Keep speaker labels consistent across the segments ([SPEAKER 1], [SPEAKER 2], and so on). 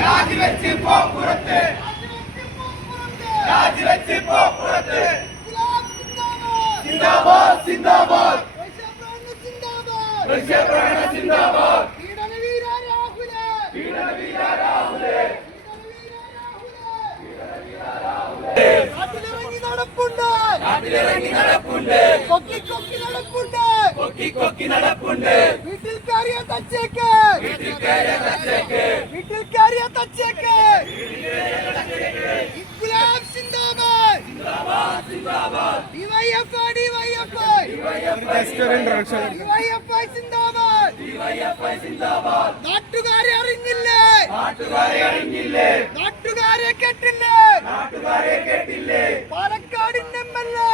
[SPEAKER 1] രാജിവെച്ച് പോ പുറത്ത് രാജിവെച്ച് പോ പുറത്ത് സിന്ദാബാദ് സിന്ദാബാദ് ദൃശ്യപ്രകടന സിന്ദാബാദ്
[SPEAKER 2] നടപ്പുണ്ട്
[SPEAKER 1] നാട്ടിലിറങ്ങി നടപ്പുണ്ട്
[SPEAKER 2] കൊക്കി കൊക്കി നടപ്പുണ്ട്
[SPEAKER 1] കൊക്കി കൊക്കി നടപ്പുണ്ട്
[SPEAKER 2] കയറിയ തച്ചേക്ക്.
[SPEAKER 1] വീട്ടിൽ കയറിയ തച്ചേക്ക്.
[SPEAKER 2] ഇൻകുലാബ് സിന്ദാബാദ്. ഡിവൈഎഫ് ഡിവൈഎഫ് ഡിവൈഎഫ് സിന്ദാബാദ്. നാട്ടുകാരെ അറിഞ്ഞില്ലേ?
[SPEAKER 1] നാട്ടുകാരെ
[SPEAKER 2] കേട്ടില്ലേ? പാലക്കാടിന്റെ എം എൽ എ.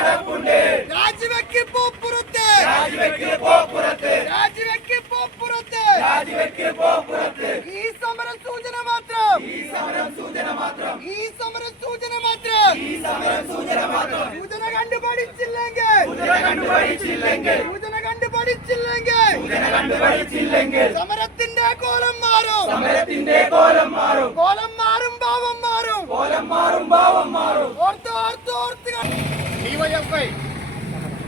[SPEAKER 2] നടപ്പുണ്ട് രാജിവെക്ക് പുറത്ത്
[SPEAKER 1] രാജിവെക്ക് പോ പുറത്ത്
[SPEAKER 2] രാജിവെക്ക് പുറത്ത്
[SPEAKER 1] രാജിവെക്ക് പോ പുറത്ത്
[SPEAKER 2] ഈ സമരം സൂചന മാത്രം.
[SPEAKER 1] ഈ സമരം സൂചന മാത്രം.
[SPEAKER 2] ഈ സമരം സൂചന മാത്രം.
[SPEAKER 1] ഈ സമരം സൂചന മാത്രം.
[SPEAKER 2] സൂചന കണ്ടു പഠിച്ചില്ലെങ്കിൽ
[SPEAKER 1] സൂചന കണ്ടു പഠിച്ചില്ലെങ്കിൽ
[SPEAKER 2] സൂചന കണ്ടു പഠിച്ചില്ലെങ്കിൽ
[SPEAKER 1] സൂചന കണ്ടു പഠിച്ചില്ലെങ്കിൽ
[SPEAKER 2] സമരത്തിന്റെ കോലം മാറും.
[SPEAKER 1] സമരത്തിന്റെ കോലം മാറും.
[SPEAKER 2] കോലം മാറും ഭാവം മാറും
[SPEAKER 1] കോലം മാറും ഭാവം മാറും
[SPEAKER 2] ഓർത്ത് ഓർത്ത് ഓർത്ത് ഡിവൈഎഫ്ഐ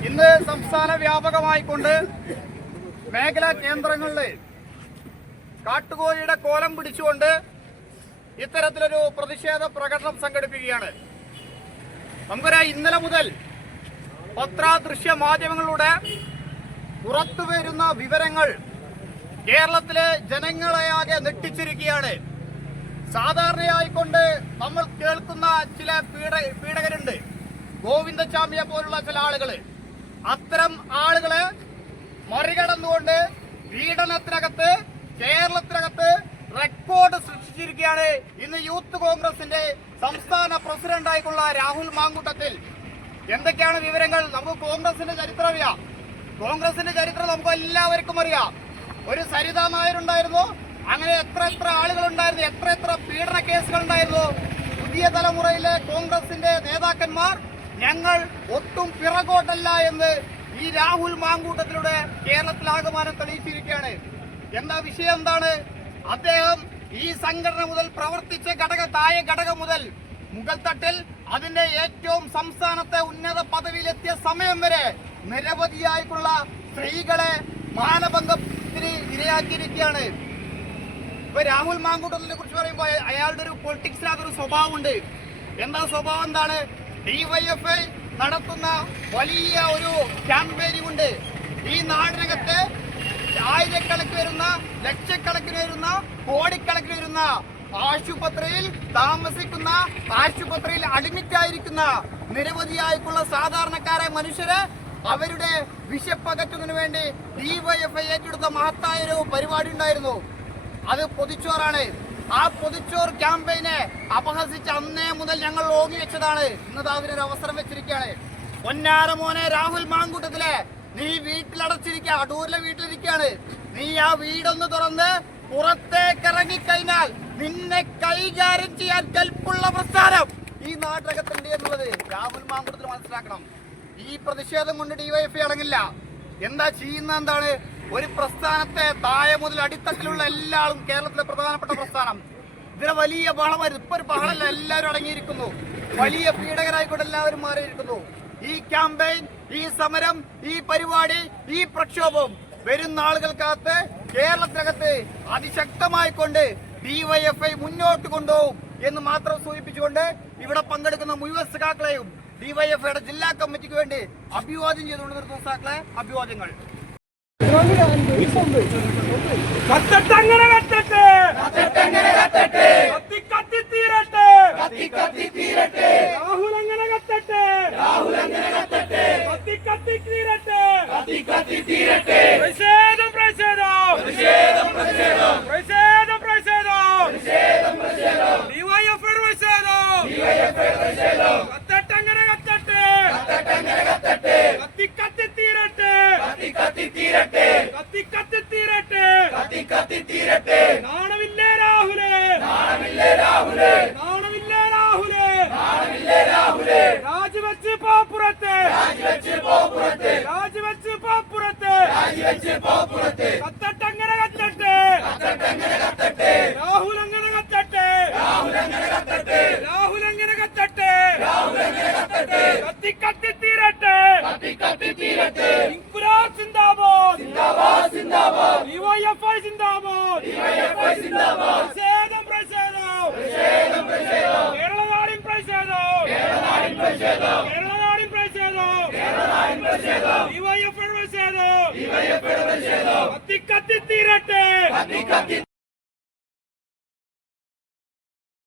[SPEAKER 2] ഇന്ന് സംസ്ഥാന വ്യാപകമായിക്കൊണ്ട് മേഖലാ കേന്ദ്രങ്ങളിൽ കാട്ടുകോഴിയുടെ കോലം പിടിച്ചുകൊണ്ട് ഇത്തരത്തിലൊരു പ്രതിഷേധ പ്രകടനം സംഘടിപ്പിക്കുകയാണ്. നമുക്കറിയാം ഇന്നലെ മുതൽ പത്ര ദൃശ്യ മാധ്യമങ്ങളിലൂടെ പുറത്തുവരുന്ന വിവരങ്ങൾ കേരളത്തിലെ ജനങ്ങളെയാകെ നെട്ടിച്ചിരിക്കുകയാണ് സാധാരണയായിക്കൊണ്ട് നമ്മൾ കേൾക്കുന്ന ചില പീഡ പീഡകരുണ്ട്. ഗോവിന്ദചാമിയെ പോലുള്ള ചില ആളുകൾ അത്തരം ആളുകളെ മറികടന്നുകൊണ്ട് പീഡനത്തിനകത്ത് കേരളത്തിനകത്ത് റെക്കോർഡ് സൃഷ്ടിച്ചിരിക്കുകയാണ് ഇന്ന് യൂത്ത് കോൺഗ്രസിന്റെ സംസ്ഥാന പ്രസിഡന്റായിക്കുള്ള രാഹുൽ മാങ്കൂട്ടത്തിൽ. എന്തൊക്കെയാണ് വിവരങ്ങൾ? നമുക്ക് കോൺഗ്രസിന്റെ ചരിത്രം അറിയാം. കോൺഗ്രസിന്റെ ചരിത്രം നമുക്ക് എല്ലാവർക്കും അറിയാം. ഒരു സരിതാമായരുണ്ടായിരുന്നു അങ്ങനെ എത്ര എത്ര ആളുകൾ ഉണ്ടായിരുന്നു എത്ര എത്ര പീഡന കേസുകൾ ഉണ്ടായിരുന്നു പുതിയ തലമുറയിലെ കോൺഗ്രസിന്റെ നേതാക്കന്മാർ ഞങ്ങൾ ഒട്ടും പിറകോട്ടല്ല എന്ന് ഈ രാഹുൽ മാങ്കൂട്ടത്തിലൂടെ കേരളത്തിൽ ആകമാനം തെളിയിച്ചിരിക്കുകയാണ്. എന്താ വിഷയം എന്താണ്? അദ്ദേഹം ഈ സംഘടന മുതൽ പ്രവർത്തിച്ച ഘടക താഴെ ഘടകം മുതൽ മുഗൾ തട്ടിൽ അതിന്റെ ഏറ്റവും സംസ്ഥാനത്തെ ഉന്നത പദവിയിലെത്തിയ സമയം വരെ നിരവധിയായിട്ടുള്ള സ്ത്രീകളെ മാനഭംഗത്തിന് ഇരയാക്കിയിരിക്കുകയാണ്. ഇപ്പൊ രാഹുൽ മാങ്കൂട്ടത്തിനെ കുറിച്ച് പറയുമ്പോൾ അയാളുടെ ഒരു പൊളിറ്റിക്സിനകത്തൊരു സ്വഭാവമുണ്ട്. എന്താ സ്വഭാവം എന്താണ്? ഡിവൈഎഫ്ഐ നടത്തുന്ന വലിയ ഒരു ക്യാമ്പയിനിങ് ഉണ്ട് ഈ നാടിനകത്ത് ആയിരക്കണക്കിന് വരുന്ന ലക്ഷക്കണക്കിന് വരുന്ന കോടിക്കണക്കിന് വരുന്ന ആശുപത്രിയിൽ താമസിക്കുന്ന ആശുപത്രിയിൽ അഡ്മിറ്റ് ആയിരിക്കുന്ന നിരവധിയായിട്ടുള്ള സാധാരണക്കാരെ മനുഷ്യരെ അവരുടെ വിശപ്പകറ്റുന്നതിന് വേണ്ടി ഡിവൈഎഫ്ഐ ഏറ്റെടുത്ത മഹത്തായ ഒരു പരിപാടി ഉണ്ടായിരുന്നു. അത് പൊതിച്ചോറാണ്. ആ പൊതിച്ചോർ ക്യാമ്പയിനെ അപഹസിച്ച് അന്നേ മുതൽ ഞങ്ങൾ ഓങ്ങി വെച്ചതാണ്. ഇന്നത് അതിനൊരു അവസരം വെച്ചിരിക്കുകയാണ്. പൊന്നാര മോനെ രാഹുൽ മാങ്കൂട്ടത്തിലെ നീ വീട്ടിലടച്ചിരിക്കുക അടൂരിലെ വീട്ടിലിരിക്കുകയാണ്. നീ ആ വീടൊന്ന് തുറന്ന് പുറത്തേക്ക് ഇറങ്ങിക്കഴിഞ്ഞാൽ നിന്നെ കൈകാര്യം ചെയ്യാൻ കൽപ്പുള്ള പ്രസ്ഥാനം ഈ നാട്ടകത്തുണ്ട് എന്നുള്ളത് രാഹുൽ മാങ്കൂട്ടത്തിൽ മനസ്സിലാക്കണം. ഈ പ്രതിഷേധം കൊണ്ട് ഡിവൈഎഫ്ഐ അടങ്ങില്ല എന്താ ചെയ്യുന്ന എന്താണ് ഒരു പ്രസ്ഥാനത്തെ താഴെ മുതൽ അടിത്തട്ടിലുള്ള എല്ലാവരും കേരളത്തിലെ പ്രധാനപ്പെട്ട പ്രസ്ഥാനം. ഇതിന് വലിയ ബഹളമായിരുന്നു ഇപ്പൊ ഒരു ബഹളമല്ല എല്ലാവരും അടങ്ങിയിരിക്കുന്നു. വലിയ പീഡകരായിക്കൊണ്ട് എല്ലാവരും മാറിയിരിക്കുന്നു. ഈ ക്യാമ്പയിൻ ഈ സമരം ഈ പരിപാടി ഈ പ്രക്ഷോഭം വരുന്ന ആളുകൾക്കകത്ത് കേരളത്തിനകത്ത് അതിശക്തമായി കൊണ്ട് ഡിവൈഎഫ്ഐ മുന്നോട്ട് കൊണ്ടുപോകും എന്ന് മാത്രം സൂചിപ്പിച്ചുകൊണ്ട് ഇവിടെ പങ്കെടുക്കുന്ന മുഴുവൻ സഖാക്കളെയും ഡിവൈഎഫ്ഐയുടെ ജില്ലാ കമ്മിറ്റിക്ക് വേണ്ടി അഭിവാദ്യം ചെയ്തുകൊണ്ട് നിർത്തുന്ന സഖാക്കളെ അഭിവാദ്യങ്ങൾ.
[SPEAKER 3] കത്തട്ടങ്ങനെ കത്തട്ടെ.
[SPEAKER 1] കത്തട്ടെങ്ങനെ കത്തട്ടെ
[SPEAKER 3] കത്തി കത്തി തീരട്ടെ.
[SPEAKER 1] കത്തി കത്തി തീരട്ടെ
[SPEAKER 3] രാഹുൽ അങ്ങനെ കത്തട്ടെ.
[SPEAKER 1] രാഹുൽ അങ്ങനെ കത്തട്ടെ
[SPEAKER 3] കത്തി കത്തി തീരട്ടെ.
[SPEAKER 1] കത്തി കത്തി തീരട്ടെ
[SPEAKER 3] പ്രതിഷേധം പ്രതിഷേധം.
[SPEAKER 1] പ്രതിഷേധം പ്രതിഷേധം.
[SPEAKER 3] പ്രതിഷേധം പ്രതിഷേധം.
[SPEAKER 1] പ്രതിഷേധം പ്രതിഷേധം
[SPEAKER 3] ഡിവൈഎഫ്ഐ പ്രതിഷേധം
[SPEAKER 1] ഡിവൈഎഫ്ഐ പ്രതിഷേധം
[SPEAKER 3] കത്തട്ടങ്ങനെ കത്തട്ടെ.
[SPEAKER 1] കത്തട്ടെങ്ങനെ കത്തട്ടെ
[SPEAKER 3] കത്തി കത്തി തീരട്ടെ
[SPEAKER 1] കത്തി കത്തി തീരട്ടെ.
[SPEAKER 3] എത്തിത്തീരട്ടെ നാണമില്ലേ രാഹുലേ?
[SPEAKER 1] നാണമില്ലേ രാഹുലേ. നാണമില്ലേ രാഹുലേ?
[SPEAKER 3] നാണമില്ലേ രാഹുലേ.
[SPEAKER 1] രാജിവെച്ച് പോപ്പുറത്തെ.
[SPEAKER 3] രാജിവെച്ച് പോപ്പുറത്തെ.
[SPEAKER 1] രാജിവെച്ച് പോപ്പുറത്തെ. രാജിവെച്ച്
[SPEAKER 3] പോപ്പുറത്തെ. കത്തട്ടങ്ങനെ കത്തട്ടെ.
[SPEAKER 1] കത്തട്ടങ്ങനെ കത്തട്ടെ.
[SPEAKER 3] രാഹുൽ അങ്ങനെ കത്തട്ടെ.
[SPEAKER 1] രാഹുൽ അങ്ങനെ കത്തട്ടെ.
[SPEAKER 3] രാഹുൽ കത്തട്ടെ.
[SPEAKER 1] രാഹുൽ കത്തട്ടെ.
[SPEAKER 3] കത്തി കത്തി പ്രതിഷേധം പ്രതിഷേധം കേരളനാടിൻ പ്രതിഷേധം
[SPEAKER 1] കേരളനാടിൻ പ്രതിഷേധം
[SPEAKER 3] കേരളനാടിൻ
[SPEAKER 1] പ്രതിഷേധം
[SPEAKER 3] കത്തി കത്തി തീരട്ടെ.
[SPEAKER 1] കത്തി കത്തി